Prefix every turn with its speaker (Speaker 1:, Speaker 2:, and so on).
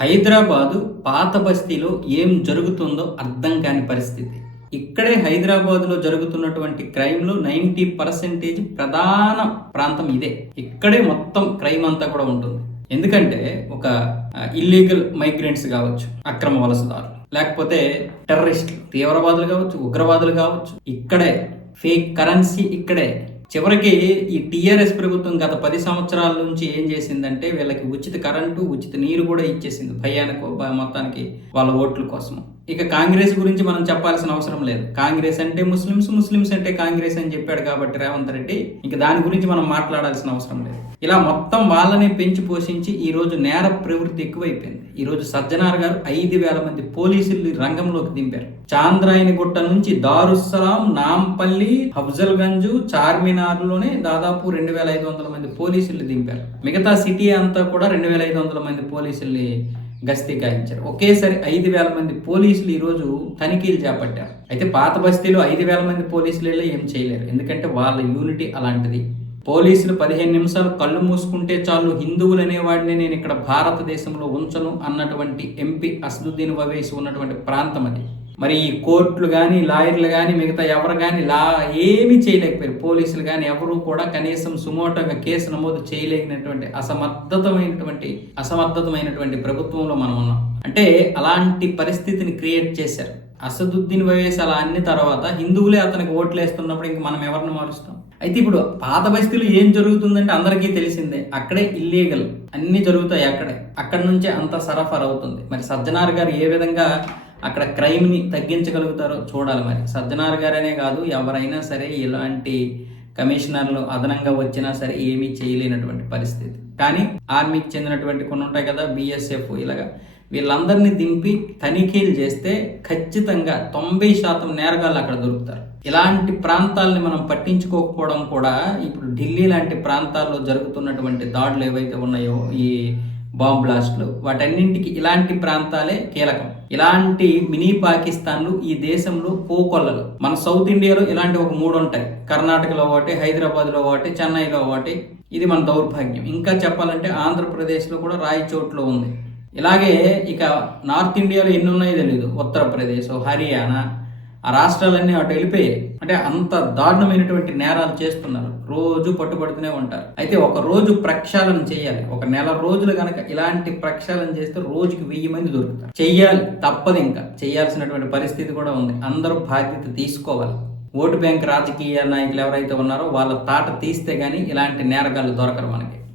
Speaker 1: హైదరాబాదు పాత బస్తీలో ఏం జరుగుతుందో అర్థం కాని పరిస్థితి. ఇక్కడే హైదరాబాద్లో జరుగుతున్నటువంటి క్రైమ్లో నైంటీ పర్సెంటేజ్ ప్రధాన ప్రాంతం ఇదే. ఇక్కడే మొత్తం క్రైమ్ అంతా కూడా ఉంటుంది. ఎందుకంటే ఒక ఇల్లీగల్ మైగ్రెంట్స్ కావచ్చు అక్రమ వలసదారులు లేకపోతే టెర్రరిస్టులు తీవ్రవాదులు కావచ్చు ఉగ్రవాదులు కావచ్చు ఇక్కడే ఫేక్ కరెన్సీ ఇక్కడే. చివరికి ఈ టీఆర్ఎస్ ప్రభుత్వం గత పది సంవత్సరాల నుంచి ఏం చేసిందంటే వీళ్ళకి ఉచిత కరెంటు ఉచిత నీరు కూడా ఇచ్చేసింది. భయానికి మొత్తానికి వాళ్ళ ఓట్ల కోసం ఇక కాంగ్రెస్ గురించి మనం చెప్పాల్సిన అవసరం లేదు. కాంగ్రెస్ అంటే ముస్లిమ్స్ ముస్లిమ్స్ అంటే కాంగ్రెస్ అని చెప్పాడు కాబట్టి రేవంత్ రెడ్డి ఇక దాని గురించి మనం మాట్లాడాల్సిన అవసరం లేదు. ఇలా మొత్తం వాళ్ళని పెంచి పోషించి ఈ రోజు నేర ప్రవృత్తి ఎక్కువైపోయింది. ఈ రోజు సజ్జనార్ గారు ఐదు వేల మంది పోలీసులు రంగంలోకి దింపారు. చాంద్రాయని గుట్ట నుంచి దారుస్సలాం నాంపల్లి హఫ్జల్ గంజు చార్మినార్లోనే దాదాపు రెండు వేల ఐదు వందల మంది పోలీసులు దింపారు. మిగతా సిటీ అంతా కూడా రెండు వేల ఐదు వందల మంది పోలీసుల్ని గస్తీ గాయించారు ఒకేసారి ఐదు వేల మంది పోలీసులు ఈరోజు తనిఖీలు చేపట్టారు. అయితే పాత బస్తీలో ఐదు వేల మంది పోలీసులు వెళ్ళి ఏం చేయలేరు. ఎందుకంటే వాళ్ళ యూనిటీ అలాంటిది. పోలీసులు పదిహేను నిమిషాలు కళ్ళు మూసుకుంటే చాలు హిందువులు అనేవాడిని నేను ఇక్కడ భారతదేశంలో ఉంచను అన్నటువంటి ఎంపీ అసదుద్దీన్ వవేసి ఉన్నటువంటి ప్రాంతం అది. మరి ఈ కోర్టులు కానీ లాయర్లు కానీ మిగతా ఎవరు కానీ లా ఏమీ చేయలేకపోయారు. పోలీసులు కానీ ఎవరు కూడా కనీసం సుమోటోగా కేసు నమోదు చేయలేనటువంటి అసమర్థతమైనటువంటి అసమర్థతమైనటువంటి ప్రభుత్వంలో మనం ఉన్నాం. అంటే అలాంటి పరిస్థితిని క్రియేట్ చేశారు. అసదుద్దీన్ వవేస్ అలా అన్ని తర్వాత హిందువులే అతనికి ఓట్లు వేస్తున్నప్పుడు ఇంక మనం ఎవరిని మారుస్తాం? అయితే ఇప్పుడు పాత బస్తీలో ఏం జరుగుతుందంటే అందరికీ తెలిసిందే అక్కడే ఇల్లీగల్ అన్ని జరుగుతాయి అక్కడే. అక్కడ నుంచే అంత సరఫర్ అవుతుంది. మరి సజ్జనార్ గారు ఏ విధంగా అక్కడ క్రైమ్ని తగ్గించగలుగుతారో చూడాలి మరి. సజ్జనార్ గారనే కాదు ఎవరైనా సరే ఇలాంటి కమిషనర్లు అదనంగా వచ్చినా సరే ఏమీ చేయలేనటువంటి పరిస్థితి. కానీ ఆర్మీకి చెందినటువంటి కొన్ని ఉంటాయి కదా బిఎస్ఎఫ్ ఇలాగా. వీళ్ళందరినీ దింపి తనిఖీలు చేస్తే ఖచ్చితంగా తొంభై శాతం నేరగాళ్ళు అక్కడ దొరుకుతారు. ఇలాంటి ప్రాంతాలని మనం పట్టించుకోకపోవడం కూడా ఇప్పుడు ఢిల్లీ లాంటి ప్రాంతాల్లో జరుగుతున్నటువంటి దాడులు ఏవైతే ఉన్నాయో ఈ బాంబ్ బ్లాస్ట్లు వాటన్నింటికి ఇలాంటి ప్రాంతాలే కీలకం. ఇలాంటి మినీ పాకిస్తాన్లు ఈ దేశంలో కోకొల్లలు మన సౌత్ ఇండియాలో ఇలాంటి ఒక మూడు ఉంటాయి. కర్ణాటకలో ఒకటి హైదరాబాద్లో ఒకటి చెన్నైలో ఒకటి. ఇది మన దౌర్భాగ్యం. ఇంకా చెప్పాలంటే ఆంధ్రప్రదేశ్లో కూడా రాయచోట్లో ఉంది. ఇలాగే ఇక నార్త్ ఇండియాలో ఎన్ని ఉన్నాయో తెలియదు ఉత్తరప్రదేశ్ హర్యానా ఆ రాష్ట్రాలన్నీ అటు వెళ్ళిపోయాయి. అంటే అంత దారుణమైనటువంటి నేరాలు చేస్తున్నారు. రోజు పట్టుబడుతూనే ఉంటారు. అయితే ఒక రోజు ప్రక్షాళన చేయాలి. ఒక నెల రోజులు కనుక ఇలాంటి ప్రక్షాళన చేస్తే రోజుకి వెయ్యి మంది దొరుకుతారు. చెయ్యాలి. తప్పదు ఇంకా. చేయాల్సినటువంటి పరిస్థితి కూడా ఉంది. అందరూ బాధ్యత తీసుకోవాలి. ఓటు బ్యాంక్ రాజకీయ నాయకులు ఎవరైతే ఉన్నారో వాళ్ళ తాట తీస్తే కానీ ఇలాంటి నేరగాళ్ళు దొరకరు మనకి.